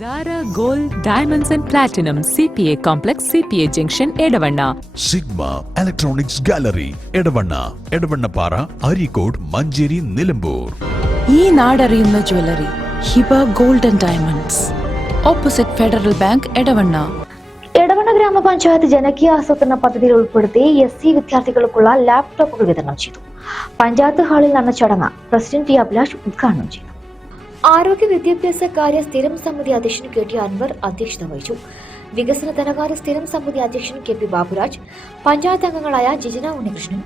Zara Gold Diamonds and Platinum CPA Complex CPA junction Edavanna Sigma electronics gallery Edavanna Edavannappara Areekode Manjeri Nilambur ഈ നാടറിയുന്ന jewellery Hiba gold and diamonds opposite Federal Bank Edavanna Edavanna ഗ്രാമപഞ്ചായത്ത് ജനകീയ ആസൂത്രണ പദ്ധതിയിൽ ഉൾപ്പെടുത്തി S C വിദ്യാർത്ഥികൾക്കുള്ള ലാപ്ടോപ്പുകൾ വിതരണം ചെയ്തു. പഞ്ചായത്ത് ഹാളിൽ നടന്ന ചടങ്ങ് പ്രസിഡന്റ് ടി അഭിലാഷ് ഉദ്ഘാടനം ചെയ്തു. ആരോഗ്യ വിദ്യാഭ്യാസ കാര്യ സ്ഥിരം സമിതി അധ്യക്ഷൻ കെ ടി അൻവർ അധ്യക്ഷത വഹിച്ചു. വികസന ധനകാര്യ സ്ഥിരം സമിതി അധ്യക്ഷൻ കെ പി ബാബുരാജ് പഞ്ചായത്ത് അംഗങ്ങളായ ജിജന ഉണ്ണികൃഷ്ണൻ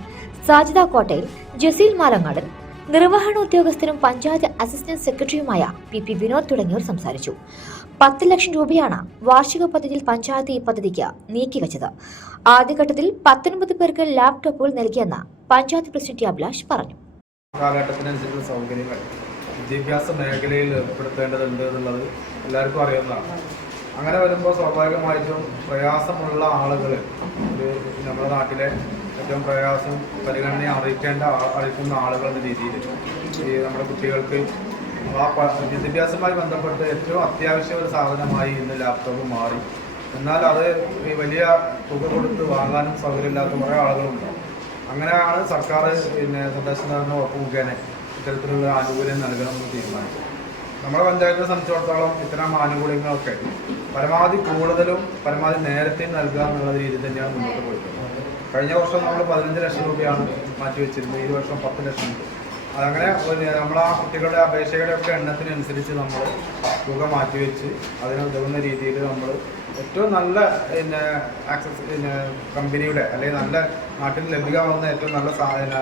സാജിദ കോട്ടയിൽ ജസീൽ മാലങ്ങാടൻ നിർവഹണ ഉദ്യോഗസ്ഥരും പഞ്ചായത്ത് അസിസ്റ്റന്റ് സെക്രട്ടറിയുമായ പി പി വിനോദ് തുടങ്ങിയവർ സംസാരിച്ചു. പത്ത് ലക്ഷം രൂപയാണ് വാർഷിക പദ്ധതിയിൽ പഞ്ചായത്ത് ഈ പദ്ധതിക്ക് നീക്കിവച്ചത് ആദ്യഘട്ടത്തിൽ പത്തൊൻപത് പേർക്ക് ലാപ്ടോപ്പുകൾ നൽകിയെന്ന് പഞ്ചായത്ത് പ്രസിഡന്റ് അഭിലാഷ് പറഞ്ഞു. വിദ്യാഭ്യാസ മേഖലയിൽ ഏർപ്പെടുത്തേണ്ടതുണ്ട് എന്നുള്ളത് എല്ലാവർക്കും അറിയുന്നതാണ്. അങ്ങനെ വരുമ്പോൾ സ്വാഭാവികമായിട്ടും പ്രയാസമുള്ള ആളുകൾ ഒരു നമ്മുടെ നാട്ടിലെ ഏറ്റവും പ്രയാസം പരിഗണന അറിയിക്കേണ്ട അറിയിക്കുന്ന ആളുകൾ എന്ന രീതിയിൽ ഈ നമ്മുടെ കുട്ടികൾക്ക് ആ വിദ്യാഭ്യാസവുമായി ബന്ധപ്പെട്ട് ഏറ്റവും അത്യാവശ്യ ഒരു സാധനമായി ഇന്ന് ലാപ്ടോപ്പ് മാറി. എന്നാൽ അത് വലിയ തുക കൊടുത്ത് വാങ്ങാനും സൗകര്യമില്ലാത്ത കുറേ ആളുകളുണ്ട്. അങ്ങനെയാണ് സർക്കാർ പിന്നെ സന്ദർശനം വകുപ്പ് ഇത്തരത്തിലുള്ള ആനുകൂല്യം നൽകണമെന്ന് തീരുമാനിച്ചു. നമ്മുടെ പഞ്ചായത്തിനെ സംബന്ധിച്ചിടത്തോളം ഇത്തരം ആനുകൂല്യങ്ങളൊക്കെ പരമാവധി കൂടുതലും പരമാവധി നേരത്തെ നൽകുക എന്നുള്ള രീതിയിൽ തന്നെയാണ് മുന്നോട്ട് പോയിട്ടുള്ളത് കഴിഞ്ഞ വർഷം നമ്മൾ പതിനഞ്ച് ലക്ഷം രൂപയാണ് മാറ്റിവെച്ചിരുന്നത് ഈ വർഷം പത്ത് ലക്ഷം അതങ്ങനെ നമ്മൾ ആ കുട്ടികളുടെ അപേക്ഷകളുടെ ഒക്കെ എണ്ണത്തിനനുസരിച്ച് നമ്മൾ തുക മാറ്റിവെച്ച് അതിന് ഉതകുന്ന രീതിയിൽ നമ്മൾ ഏറ്റവും നല്ല പിന്നെ ആക്സസ് പിന്നെ കമ്പനിയുടെ അല്ലെങ്കിൽ നല്ല നാട്ടിൽ ലഭ്യമാവുന്ന ഏറ്റവും നല്ല സാധന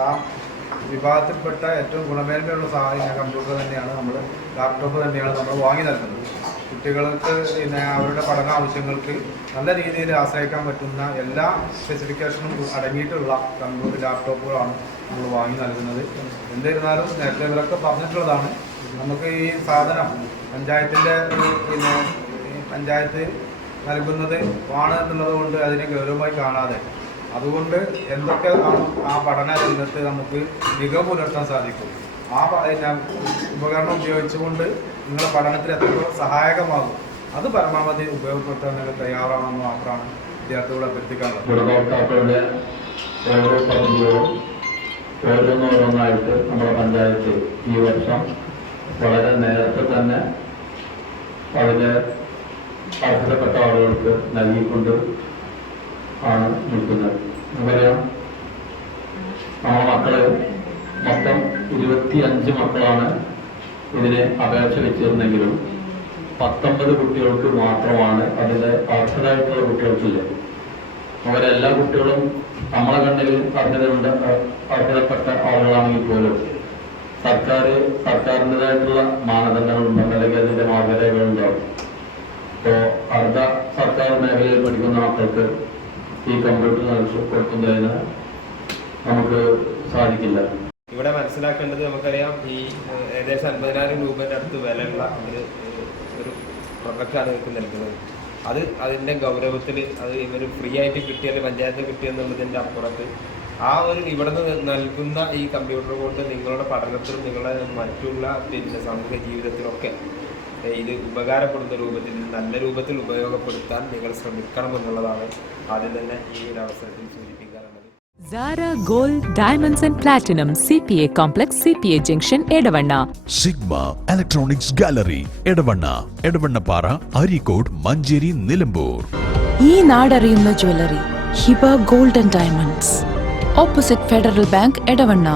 ആ വിഭാഗത്തിൽപ്പെട്ട ഏറ്റവും ഗുണമേന്മയുള്ള സാധനം കമ്പ്യൂട്ടർ തന്നെയാണ്. നമ്മൾ ലാപ്ടോപ്പ് തന്നെയാണ് നമ്മൾ വാങ്ങി നൽകുന്നത്. കുട്ടികൾക്ക് പിന്നെ അവരുടെ പഠന ആവശ്യങ്ങൾക്ക് നല്ല രീതിയിൽ ആശ്രയിക്കാൻ പറ്റുന്ന എല്ലാ സ്പെസിഫിക്കേഷനും അടങ്ങിയിട്ടുള്ള കമ്പ്യൂട്ടർ ലാപ്ടോപ്പുകളാണ് നമ്മൾ വാങ്ങി നൽകുന്നത്. എന്നിരുന്നാലും നേരത്തെ ഇവരൊക്കെ പറഞ്ഞിട്ടുള്ളതാണ് നമുക്ക് ഈ സാധനം പഞ്ചായത്തിന്റെ പിന്നെ പഞ്ചായത്ത് നൽകുന്നത് ആണ് എന്നുള്ളത് കൊണ്ട് അതിനെ ഗൗരവമായി കാണാതെ അതുകൊണ്ട് എന്തൊക്കെ ആ പഠന രംഗത്ത് നമുക്ക് മികവ് പുലർത്താൻ സാധിക്കും. ആ ഉപകരണം ഉപയോഗിച്ചുകൊണ്ട് നിങ്ങളുടെ പഠനത്തിൽ എത്രത്തോളം സഹായകമാകും അത് പരമാവധി ഉപയോഗപ്പെടുത്താൻ നിങ്ങൾ തയ്യാറാണെന്ന് മാത്രമാണ് വിദ്യാർത്ഥികളെ അഭ്യർത്ഥിക്കാനുള്ളത്. ഗുണഭോക്താക്കളുടെ ഓരോ പദ്ധതികളും ഓരോന്നോരോന്നായിട്ട് നമ്മുടെ പഞ്ചായത്ത് ഈ വർഷം വളരെ നേരത്തെ തന്നെ അതിന് അർഹതപ്പെട്ട ആളുകൾക്ക് നൽകിക്കൊണ്ട് ആണ് നിൽക്കുന്നത്. നമുക്കറിയാം നമ്മുടെ മക്കൾ മൊത്തം ഇരുപത്തി അഞ്ച് മക്കളാണ് ഇതിന് അപേക്ഷ വെച്ചിരുന്നെങ്കിലും പത്തൊമ്പത് കുട്ടികൾക്ക് മാത്രമാണ് അതിന്റെ അർഹതായിട്ടുള്ള കുട്ടികൾക്കില്ല അവരെല്ലാ കുട്ടികളും നമ്മളെ കണ്ണിൽ അർഹതയുണ്ട് അർഹതപ്പെട്ട ആളുകളാണെങ്കിൽ പോലും സർക്കാർ സർക്കാരിന്റെതായിട്ടുള്ള മാനദണ്ഡങ്ങളുണ്ട് അല്ലെങ്കിൽ അതിന്റെ മാർഗരേഖകളുണ്ടാവും ഇപ്പോൾ അർദ്ധ സർക്കാർ മേഖലയിൽ പഠിക്കുന്ന മക്കൾക്ക് ഈ കമ്പ്യൂട്ടർ കൊടുക്കുന്നതിന് നമുക്ക് സാധിക്കില്ല. ഇവിടെ മനസ്സിലാക്കേണ്ടത് നമുക്കറിയാം ഈ ഏകദേശം അൻപതിനായിരം രൂപയുടെ അടുത്ത് വിലയുള്ള ഒരു ഒരു പ്രൊഡക്റ്റാണ് ഇവർക്ക് നൽകുന്നത്. അത് അതിന്റെ ഗൗരവത്തിൽ അത് ഇവർ ഫ്രീ ആയിട്ട് കിട്ടിയാൽ പഞ്ചായത്ത് കിട്ടിയെന്നുള്ളതിന്റെ അപ്പുറത്ത് ആ ഒരു ഇവിടെ നിന്ന് നൽകുന്ന ഈ കമ്പ്യൂട്ടർ കൊണ്ട് നിങ്ങളുടെ പഠനത്തിലും നിങ്ങളുടെ മറ്റുള്ള പിന്നെ സാമൂഹിക ജീവിതത്തിലൊക്കെ ഇത് ഉപകാരപ്പെടുന്ന രൂപത്തിൽ നല്ല രൂപത്തിൽ ഉപയോഗപ്പെടുത്താൻ നിങ്ങൾ ശ്രമിക്കണം എന്നുള്ളതാണ് ആദ്യം തന്നെ ഈ ഒരു അവസരത്തിൽ സൂചിപ്പിക്കാറുള്ളത് Zara Gold Diamonds and Platinum CPA Complex CPA Junction Edavanna Sigma electronics gallery Edavanna Edavannappara Areekode Manjeri Nilambur ഈ നാടറിയുന്ന jewellery Hiba gold and diamonds opposite Federal Bank Edavanna